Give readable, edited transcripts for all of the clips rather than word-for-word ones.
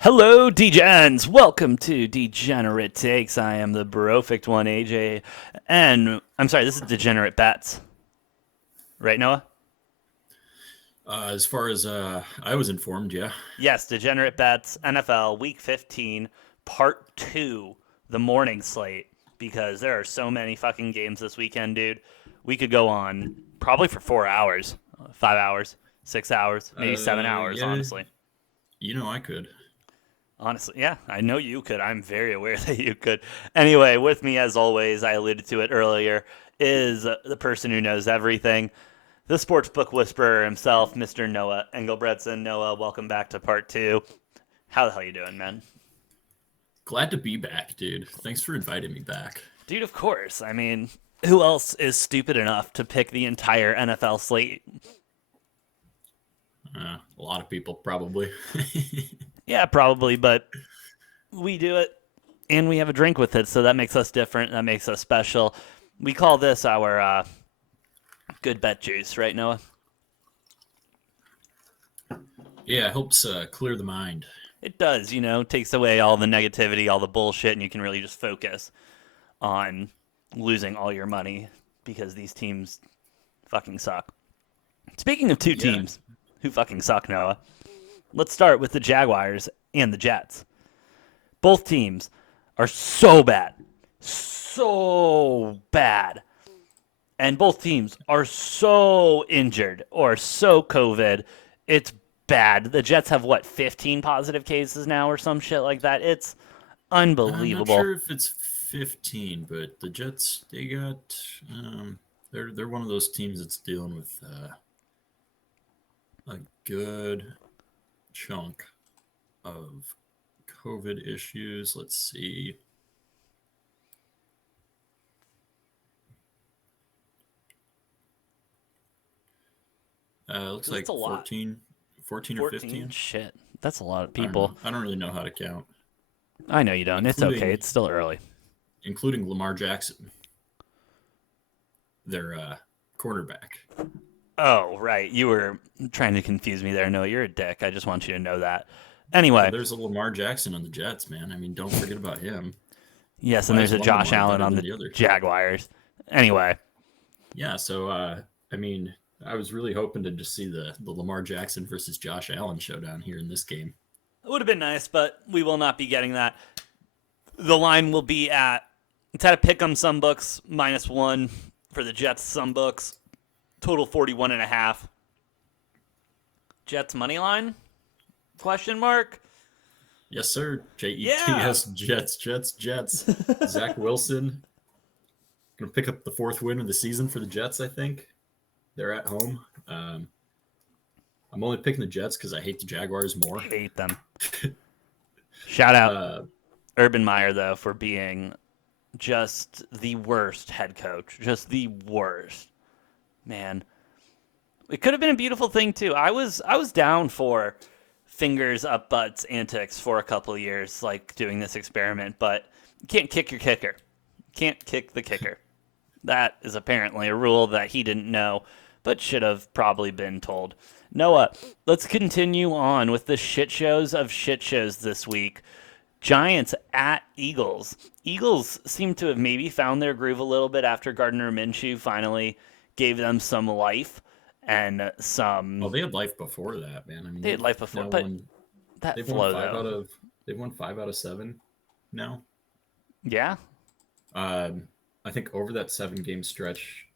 Hello, Degens! Welcome to Degenerate Takes. I am the brofict one, AJ. And I'm sorry, this is Degenerate Bets. Right, Noah? As far as I was informed, yeah. Yes, Degenerate Bets, NFL Week 15, Part 2, the morning slate. Because there are so many fucking games this weekend, dude. We could go on probably for 4 hours, 5 hours, 6 hours, maybe 7 hours, Yeah, honestly. I could. Honestly, yeah, I know you could. I'm very aware that you could. Anyway, with me as always, I alluded to it earlier, is the person who knows everything, the sportsbook whisperer himself, Mr. Noah Engelbretson. Noah, welcome back to part two. How the hell you doing, man? Glad to be back, dude. Thanks for inviting me back. Dude, of course. I mean, who else is stupid enough to pick the entire NFL slate? A lot of people probably. Yeah, probably, but we do it and we have a drink with it, so that makes us different. That makes us special. We call this our good bet juice, right, Noah? Yeah, it helps clear the mind. It does, takes away all the negativity, all the bullshit, and you can really just focus on losing all your money because these teams fucking suck. Speaking of two Yeah. teams who fucking suck, Noah, let's start with the Jaguars and the Jets. Both teams are so bad. So bad. And both teams are so injured or so COVID. It's bad. The Jets have what, 15 positive cases now or some shit like that. It's I'm not unbelievable. sure if it's 15, but the Jets they're one of those teams that's dealing with a good chunk of COVID issues. Let's see. Looks Because it's like a lot. 14 or 14? 15. Shit. That's a lot of I don't know. people. I don't really know how to count, I know you don't. It's okay. including It's still early. including Lamar Jackson, their quarterback. Oh, right. You were trying to confuse me there. No, you're a dick. I just want you to know that. Anyway, There's a Lamar Jackson on the Jets, man. I mean, don't forget about him. yes, and Why there's is a one Josh Lamar Allen better on than the the other? Jaguars. Anyway, Yeah, so I mean, I was really hoping to just see the Lamar Jackson versus Josh Allen showdown here in this game. it would have been nice, but we will not be getting that. The line will be at, it's at a pick 'em some books, -1 for the Jets some books. Total 41.5. Jets money line? Question mark? Yes, sir. Yeah. Jets, Jets, Jets, Jets. Zach Wilson gonna pick up the fourth win of the season for the Jets. I think they're at home. I'm only picking the Jets because I hate the Jaguars more. Hate them. Shout out Uh, Urban Meyer, though, for being just the worst head coach. Just the worst. Man. It could have been a beautiful thing too. I was down for fingers up butts antics for a couple of years, like doing this experiment, but you can't kick your kicker. Can't kick the kicker. That is apparently a rule that he didn't know, but should have probably been told. Noah, let's continue on with the shit shows of shit shows this week. Giants at Eagles. Eagles seem to have maybe found their groove a little bit after Gardner Minshew finally gave them some life and some. well, they had life before that, man. I mean, They had life before, now but won. that They've won flow five though. out of. They've won 5 out of 7 now. Yeah, Um, I think over that 7 game stretch,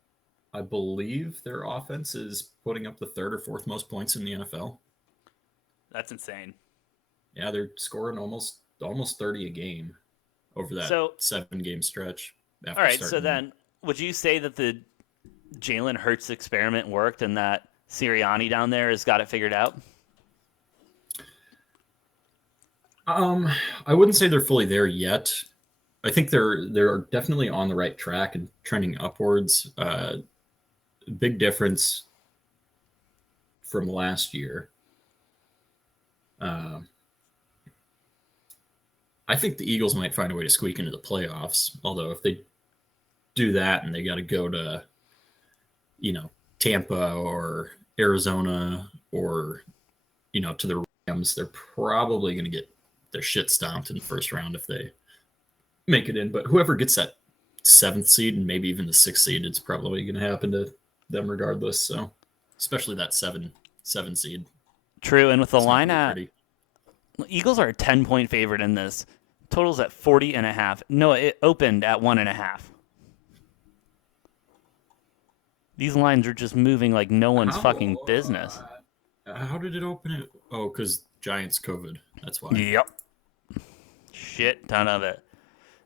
I believe their offense is putting up the third or fourth most points in the NFL. that's insane. Yeah, they're scoring almost 30 a game over that So, 7 game stretch all after right. So starting. then, would you say that the Jalen Hurts experiment worked and that Sirianni down there has got it figured out? Um, I wouldn't say they're fully there yet. I think they're definitely on the right track and trending upwards. Big difference from last year. Uh, I think the Eagles might find a way to squeak into the playoffs. Although if they do that and they got to go to you know Tampa or Arizona or to the Rams, they're probably going to get they're shit stomped in the first round if they make it in. But whoever gets that 7th seed and maybe even the 6th seed, it's probably going to happen to them regardless. So, especially that 7 seed, True, and with the it's not line going to be at pretty. Eagles are a 10-point favorite in this. Total's at 40.5. No, it opened at 1.5. These lines are just moving like no one's fucking business. How did it open it? Oh, because Giants COVID. That's why. Yep. Shit ton of it.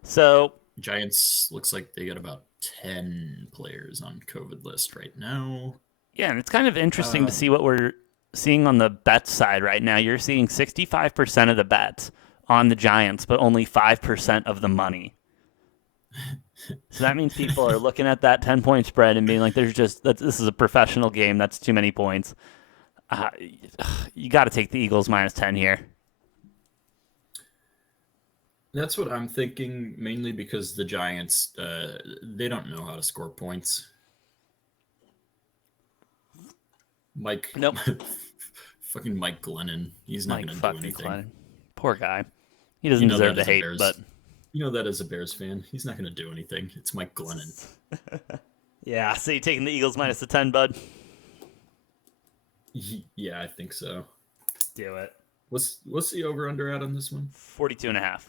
So Giants looks like they got about 10 players on COVID list right now. yeah, and it's kind of interesting to Um, see what we're seeing on the bet side right now. You're seeing 65% of the bets on the Giants, but only 5% of the money. So that means people are looking at that 10-point spread and being like, this is a professional game. That's too many points. Uh, you got to take the Eagles minus 10 here. That's what I'm thinking, mainly because the Giants, they don't know how to score points. Mike, Nope. fucking Mike Glennon, he's not Mike going to do fucking anything. Glenn. Poor guy. He doesn't deserve the hate, but you know that as a Bears fan, he's not going to do anything. It's Mike Glennon. yeah. So you taking the Eagles minus the 10, bud? Yeah, I think so. Do it. What's the over under at on this one? 42.5.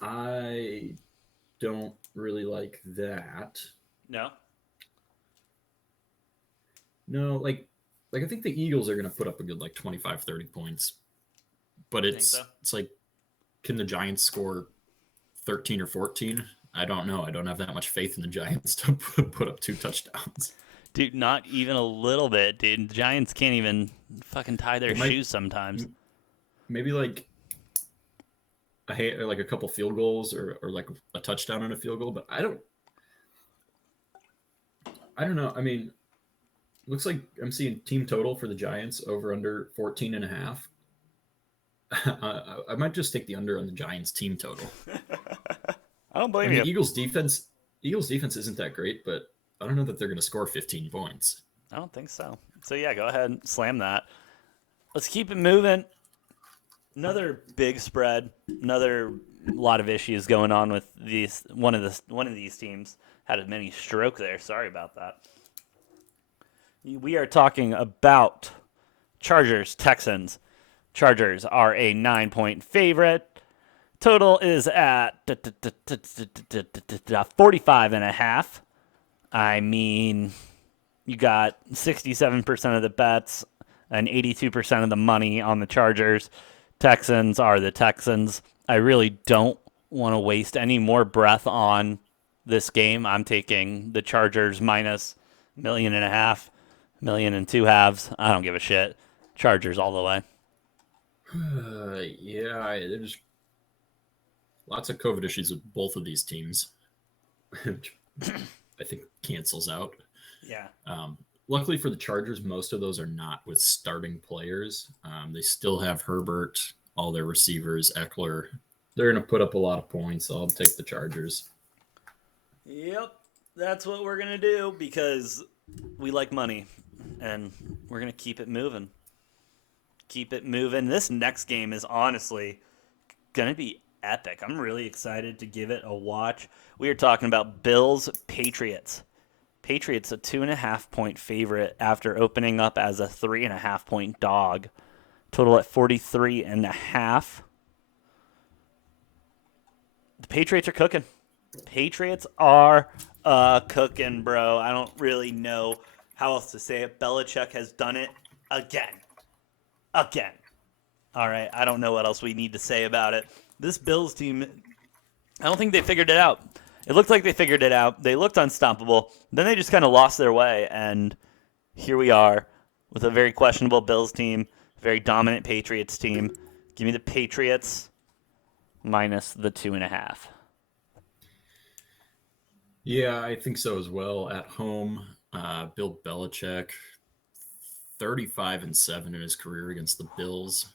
I don't really like that. No. No, like I think the Eagles are going to put up a good like 25, 30 points. But So? it's like, can the Giants score 13 or 14? I don't know. I don't have that much faith in the Giants to put up 2 touchdowns. Dude, not even a little bit, dude. The Giants can't even fucking tie their shoes sometimes. Maybe like a couple field goals or like a touchdown and a field goal, but I don't know. I mean, looks like I'm seeing team total for the Giants over under 14 and a half. I might just take the under on the Giants team total. I don't blame And you. the Eagles defense isn't that great, but I don't know that they're going to score 15 points. I don't think so. So yeah, go ahead and slam that. Let's keep it moving. Another big spread. Another lot of issues going on with these. One of these teams had a mini stroke there. Sorry about that. We are talking about Chargers Texans. Chargers are a 9-point favorite. Total is at 45.5. I mean, you got 67% of the bets and 82% of the money on the Chargers. Texans are the Texans. I really don't want to waste any more breath on this game. I'm taking the Chargers minus $1.5 million and 2 halves. I don't give a shit. Chargers all the way. Yeah, there's lots of COVID issues with both of these teams, which I think cancels out. Yeah. Luckily for the Chargers, most of those are not with starting players. They still have Herbert, all their receivers, Eckler. They're going to put up a lot of points. I'll take the Chargers. Yep, that's what we're going to do because we like money and we're going to keep it moving. Keep it moving. This next game is honestly going to be epic. I'm really excited to give it a watch. We are talking about Bills Patriots. Patriots a 2.5-point favorite after opening up as a 3.5-point dog. Total at 43.5. The Patriots are cooking. Patriots are cooking, bro. I don't really know how else to say it. Belichick has done it again. Again. All right, I don't know what else we need to say about it. This Bills team, I don't think they figured it out. It looked like they figured it out. They looked unstoppable. Then they just kind of lost their way, and here we are with a very questionable Bills team, very dominant Patriots team. Give me the Patriots minus the 2.5. Yeah, I think so as well. At home, Bill Belichick, 35-7 in his career against the Bills.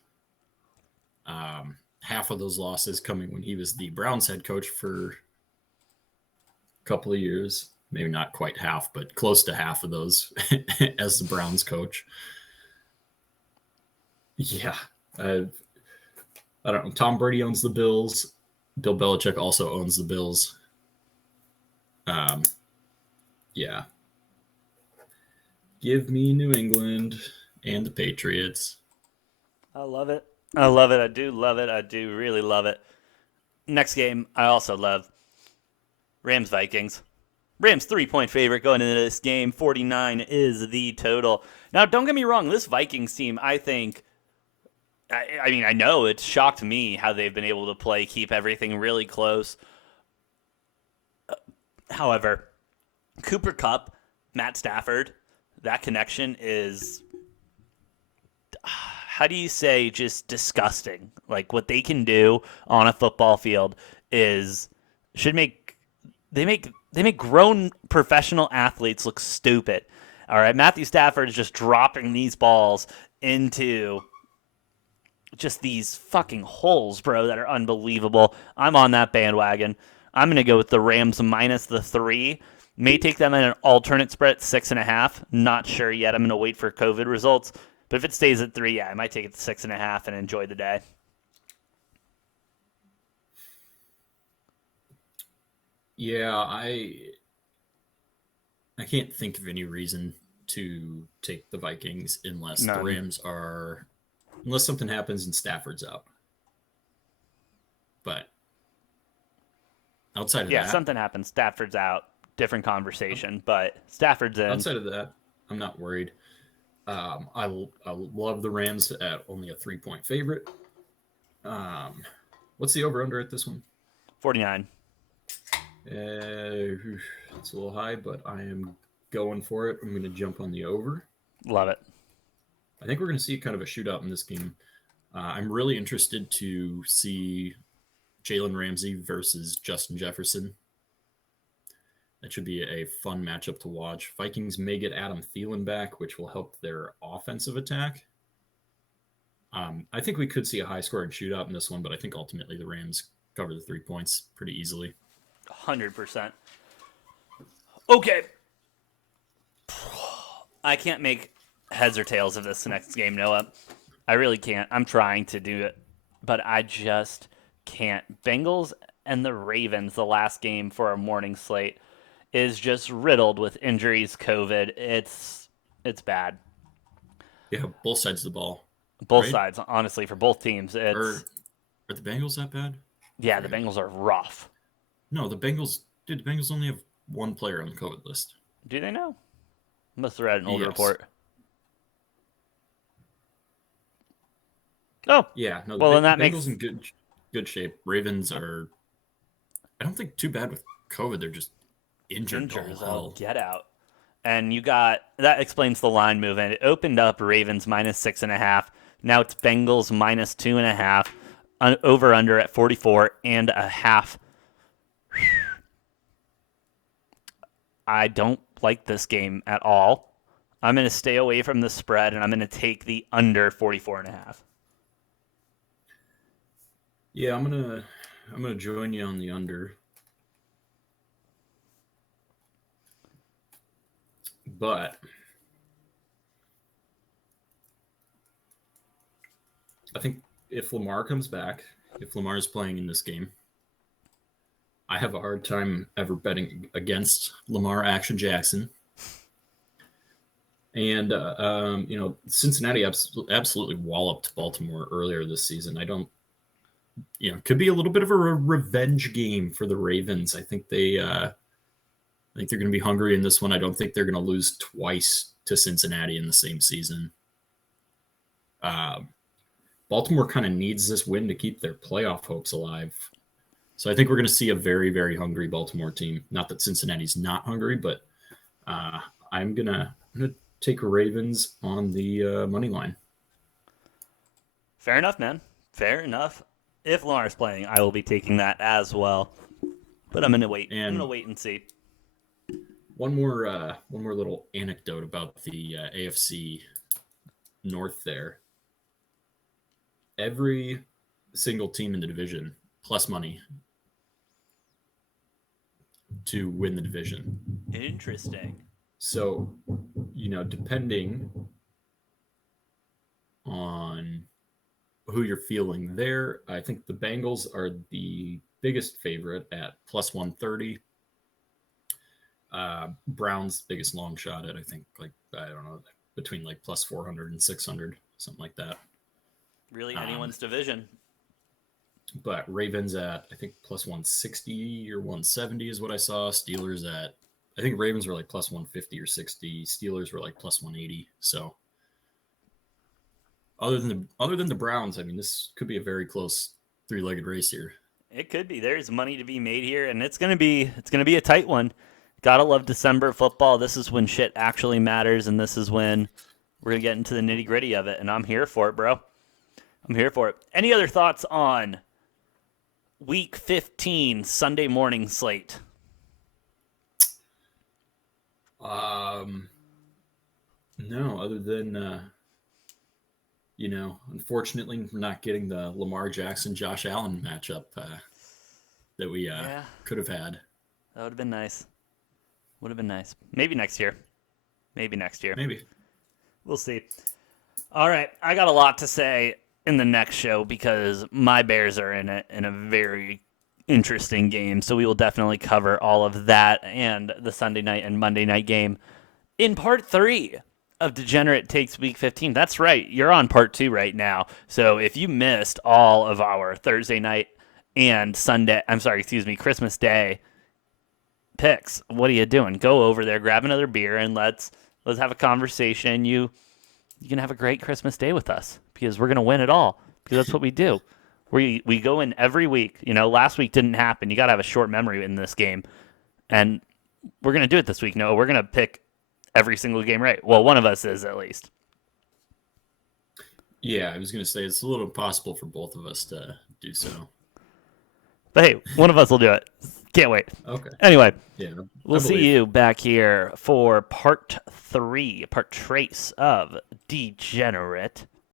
Half of those losses coming when he was the Browns head coach for a couple of years. Maybe not quite half, but close to half of those as the Browns coach. Yeah, I, I don't know. Tom Brady owns the Bills. Bill Belichick also owns the Bills. Um, yeah, give me New England and the Patriots. I love it. I love it. I do love it. I do really love it. Next game, I also love Rams Vikings. Rams 3-point favorite going into this game. 49 is the total. Now, don't get me wrong. This Vikings team, I think, I mean, I know it's shocked me how they've been able to play, keep everything really close. However, Cooper Cup, Matt Stafford, that connection is, how do you say, just disgusting. Like what they can do on a football field is should make they make grown professional athletes look stupid. All right, Matthew Stafford is just dropping these balls into just these fucking holes, bro, that are unbelievable. I'm on that bandwagon. I'm gonna go with the Rams minus the 3. May take them at an alternate spread 6.5. Not sure yet. I'm gonna wait for COVID results. But if it stays at 3, yeah, I might take it to 6.5 and enjoy the day. Yeah, I can't think of any reason to take the Vikings unless the None. Rams are unless something happens and Stafford's out. But outside of Yeah, that, something happens. Stafford's out. Different conversation. But Stafford's in. outside of that, I'm not worried. I love the Rams at only a 3 point favorite. Um, what's the over under at this one? 49. It's a little high, but I am going for it. I'm going to jump on the over. Love it. I think we're going to see kind of a shootout in this game. I'm really interested to see Jalen Ramsey versus Justin Jefferson. That should be a fun matchup to watch. Vikings may get Adam Thielen back, which will help their offensive attack. I think we could see a high scoring shootout in this one, but I think ultimately the Rams cover the 3 points pretty easily. 100%. Okay. I can't make heads or tails of this next game, Noah. I really can't. I'm trying to do it, but I just can't. Bengals and the Ravens, the last game for our morning slate, is just riddled with injuries, COVID. It's bad. Yeah, both sides of the ball, Both right? sides, honestly, for both teams. Or are the Bengals that bad? I Yeah, the forget. Bengals are rough. No, the Bengals. Dude, the Bengals only have one player on the COVID list. Do they know? Must have read an older Yes. report. Oh, Yeah. No, well, then the that Bengals makes in good shape. Ravens are. I don't think too bad with COVID. They're just injured to all injures. Oh, hell. get out. And you got that explains the line movement. It opened up Ravens minus 6.5. Now it's Bengals minus 2.5. Over under at 44.5. I don't like this game at all. I'm going to stay away from the spread and I'm going to take the under 44.5. Yeah, I'm gonna join you on the under, but I think if Lamar comes back, if Lamar is playing in this game, I have a hard time ever betting against Lamar Action Jackson. And Cincinnati absolutely walloped Baltimore earlier this season. I don't, could be a little bit of a revenge game for the Ravens. I think they're going to be hungry in this one. I don't think they're going to lose twice to Cincinnati in the same season. Um, Baltimore kind of needs this win to keep their playoff hopes alive. So I think we're going to see a very, very hungry Baltimore team. Not that Cincinnati's not hungry, but uh, I'm gonna take Ravens on the money line. Fair enough, man. Fair enough. If Lamar's playing, I will be taking that as well. But I'm going to wait. I'm going to And wait and see. one more little anecdote about the AFC North there. Every single team in the division plus money to win the division. Interesting. So, depending on who you're feeling there. I think the Bengals are the biggest favorite at plus 130. Brown's biggest long shot at, I think, like, I don't know, between like plus 400 and 600, something like that. Really, Um, anyone's division. but Ravens at, I think, plus 160 or 170 is what I saw. Steelers at, I think Ravens were like plus 150 or 60. Steelers were like plus 180. So other than the Browns, I mean, this could be a very close three-legged race here. It could be. There's money to be made here, and it's gonna be a tight one. Gotta love December football. This is when shit actually matters, and this is when we're gonna get into the nitty gritty of it. And I'm here for it, bro. I'm here for it. Any other thoughts on Week 15 Sunday morning slate? Um, no, other than unfortunately, we're not getting the Lamar Jackson Josh Allen matchup that we Yeah, could have had. that would have been nice. Would have been nice. Maybe next year. Maybe next year. Maybe. We'll see. All right, I got a lot to say in the next show because my Bears are in it in a very interesting game. So we will definitely cover all of that and the Sunday night and Monday night game in part 3 of Degenerate Takes Week 15. That's right. You're on part 2 right now. So if you missed all of our Thursday night and Christmas Day picks, what are you doing? Go over there, grab another beer, and let's have a conversation. You can have a great Christmas Day with us because we're gonna win it all because that's what we do. We go in every week. Last week didn't happen. You got to have a short memory in this game, and we're gonna do it this week. No, we're gonna pick every single game right. Well, one of us is at least. Yeah, I was going to say it's a little impossible for both of us to do so. But hey, one of us will do it. Can't wait. Okay. Anyway, Yeah, we'll see you back here for part 3, part trace of Degenerate